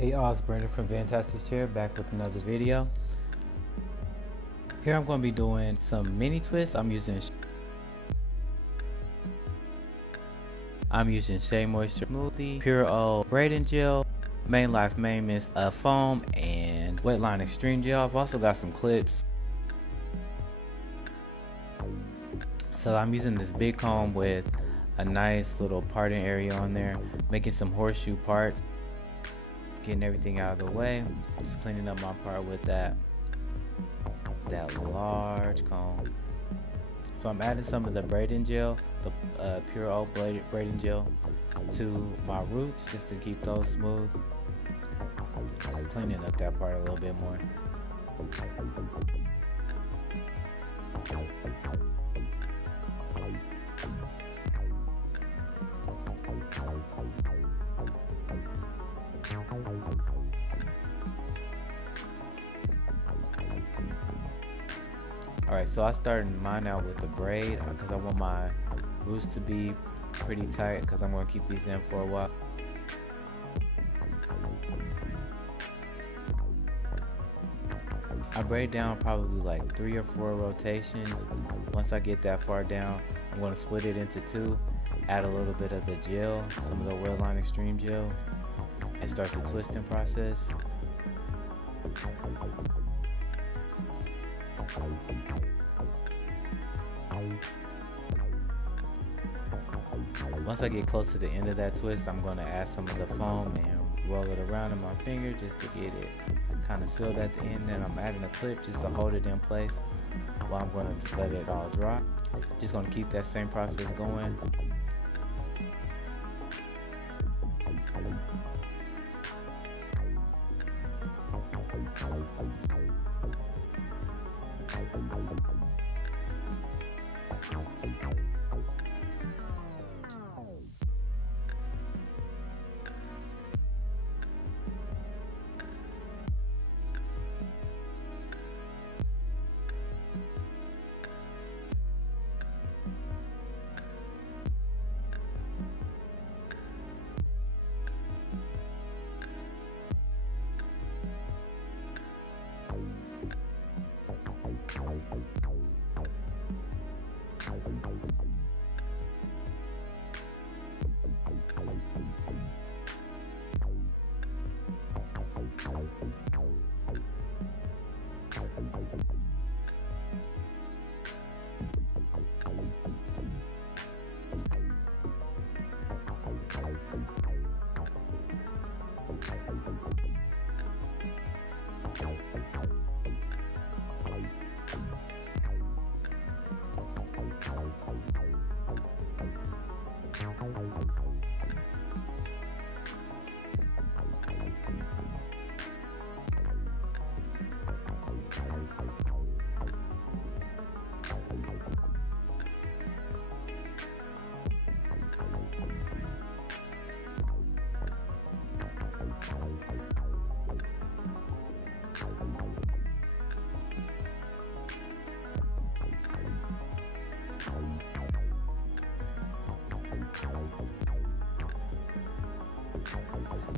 Hey y'all, it's Brandon from Fantastic Chair back with another video. Here I'm going to be doing some mini twists. I'm using Shea Moisture Smoothie, Pure O Braiding Gel, Main Life Main Mist Foam, and Wetline Extreme Gel. I've also got some clips. So I'm using this big comb with a nice little parting area on there, making some horseshoe parts. Getting everything out of the way, just cleaning up my part with that large comb. So I'm adding some of the braiding gel, the Pure O braiding gel, to my roots just to keep those smooth. Just cleaning up that part a little bit more. Alright, so I started mine out with the braid because I want my roots to be pretty tight because I'm going to keep these in for a while. I braid down probably like 3 or 4 rotations. Once I get that far down, I'm going to split it into 2, add a little bit of the gel, some of the Wetline Extreme Gel, and start the twisting process. Once I get close to the end of that twist, I'm going to add some of the foam and roll it around in my finger just to get it kind of sealed at the end. And I'm adding a clip just to hold it in place while I'm going to let it all dry. Just going to keep that same process going.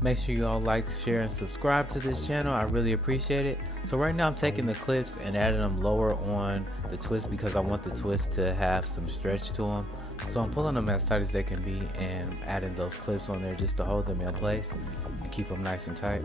Make sure you all like, share, and subscribe to this channel. I really appreciate it. So right now I'm taking the clips and adding them lower on the twist because I want the twist to have some stretch to them. So I'm pulling them as tight as they can be and adding those clips on there just to hold them in place and keep them nice and tight.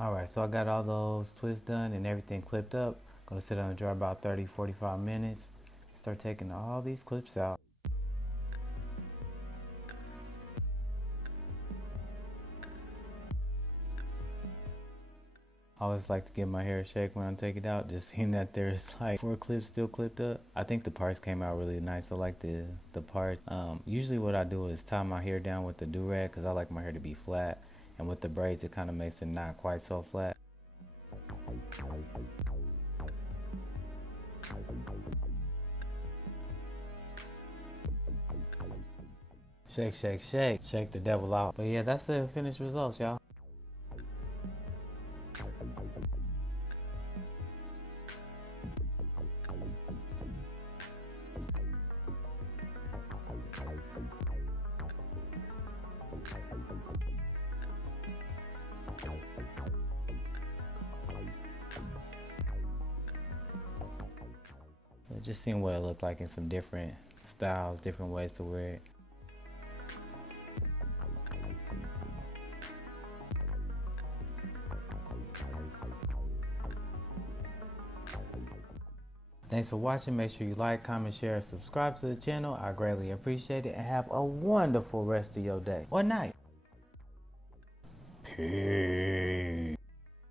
Alright, so I got all those twists done and everything clipped up. Gonna sit on the dry about 30-45 minutes. Start taking all these clips out. I always like to give my hair a shake when I take it out, just seeing that there's like 4 clips still clipped up. I think the parts came out really nice. I like the part. Usually what I do is tie my hair down with the do-rag because I like my hair to be flat. And with the braids, it kind of makes it not quite so flat. Shake, shake, shake. Shake the devil out. But yeah, that's the finished results, y'all. Just seeing what it looked like in some different styles, different ways to wear it. Thanks for watching. Make sure you like, comment, share, and subscribe to the channel. I greatly appreciate it, and have a wonderful rest of your day or night. Peace.